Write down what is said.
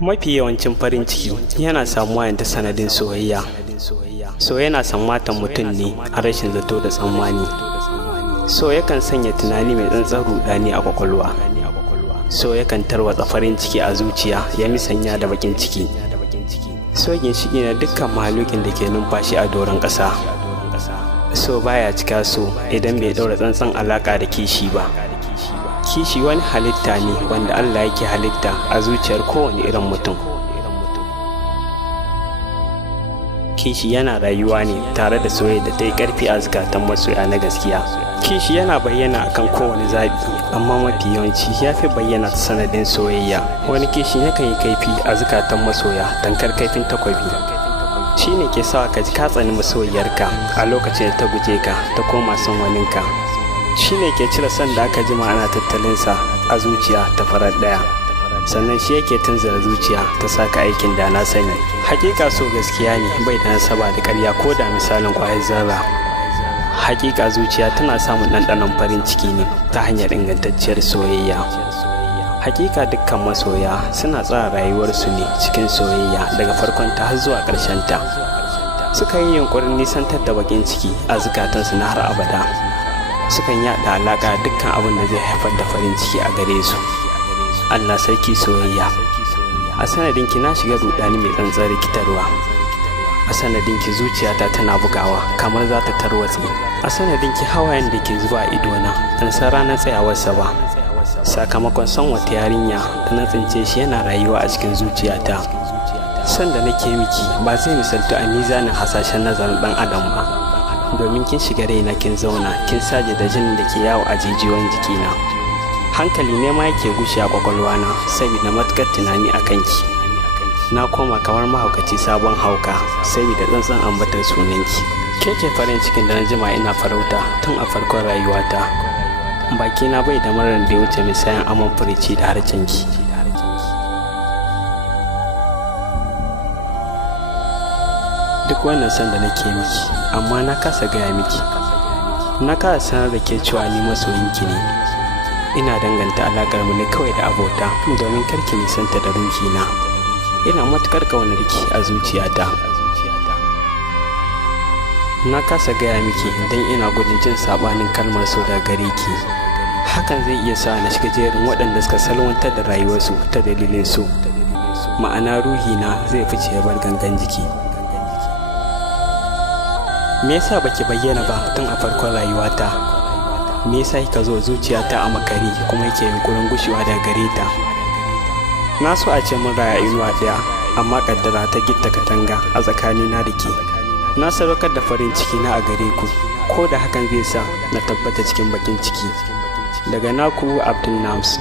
Mafi yawancin farin ciki yana samuwa ta sanadin soyayya. So yana sammatan mutum ne a rashin zato da tsammani. So yakan sanya tunani mai tsantsar rudani a kwakwalwa. So yakan tarwatsa farin ciki a zuciya ya misanya da bakin ciki. So ginshiki na dukkan mahalukin da ke numfashi a doron ƙasa. So baya cika so idan bai daura tsantsan alaka da kishi ba. Kishi wani halitta ne wanda Allah yake halitta a zuciyar kowane irin mutum. Kishi yana rayuwa ne tare da soyayya da ta yi ƙarfi a zukatan masoya na gaskiya. Kishi yana bayyana akan kowane zaɓi, amma mafi yawanci ya fi bayyana ta sanadin soyayya. Wani kishi yakan yi kaifi a zukatan masoya tankar kaifin takwabi. Shi ne ke sa ka ji ka tsani masoyiyarka a lokacin da ta guje ka ta koma son waninka. Shi ne ke cire son da aka jima ana tattalinsa a zuciya ta farar ɗaya. Sannan shi yake tunzura zuciya ta saka aikin da na sani. Hakika so gaskiya ne bai da nasaba da ƙarya ko da misalin ƙwayar zarra. Hakika zuciya tana samun ɗanɗanon farin ciki ne ta hanyar ingantacciyar soyayya. Hakika dukkan masoya suna tsara rayuwarsu ne cikin soyayya daga farkon ta har zuwa ƙarshen ta. Suka yi yunƙurin nisantar da bakin ciki a zukatansu na har abada. Sukan yaɗa alaƙa dukkan abin da zai haifar da farin ciki a gare su. Allah sarki soyayya. A sanadinki na shiga rudani mai tsantsar rikitarwa. A sanadinki zuciyata tana bugawa kamar za ta tarwatse. A sanadinki hawayen da ke zuba a idona ban san ranar tsayawarsa ba. Sakamakon son wata yarinya da na tsince shi yana rayuwa a cikin zuciyata. Son da nake miki ba zai misaltu a mizanin hasashen nazarin ɗan adam ba. Domin kin shiga raina kin zauna kin saje da jinin da ke yawo a jijiyoyin jikina. Hankali ne ma yake gushe a kwakwalwana saboda matukar tunani a kanki. Na koma kamar mahaukaci sabon hauka saboda tsantsan ambatar sunanki. Ke ce farin cikin da na jima ina farauta tun a farkon rayuwata. Bakina bai da marar da ya wuce misayan amon furici da harcenki. Duk wannan san da nake miki amma na kasa gaya miki. Na kasa sanar da ke cewa ni masoyinki ne. Ina danganta alakar mu ne kawai da abota domin karki nisanta da ruhina. Ina matukar ƙaunarki a zuciyata. Na kasa gaya miki don ina gudun jin sabanin kalmar so daga gare ki. Hakan zai iya sa na shiga jerin waɗanda suka salwantar da rayuwarsu ta dalilin so. Ma'ana ruhina zai fice ya bar gangan jiki. Me yasa baki bayyana ba tun a farkon rayuwata? Me yasa kika zo zuciyata a makare kuma yake yunkurin gushewa daga gare ta? Na so a ce mun raya inuwa ɗaya, amma kaddara ta gitta katanga a tsakanina da ke. Na sadaukar da farin ciki na a gare ku, ko da hakan zai sa na tabbata cikin bakin ciki. Daga naku Abdul Nams.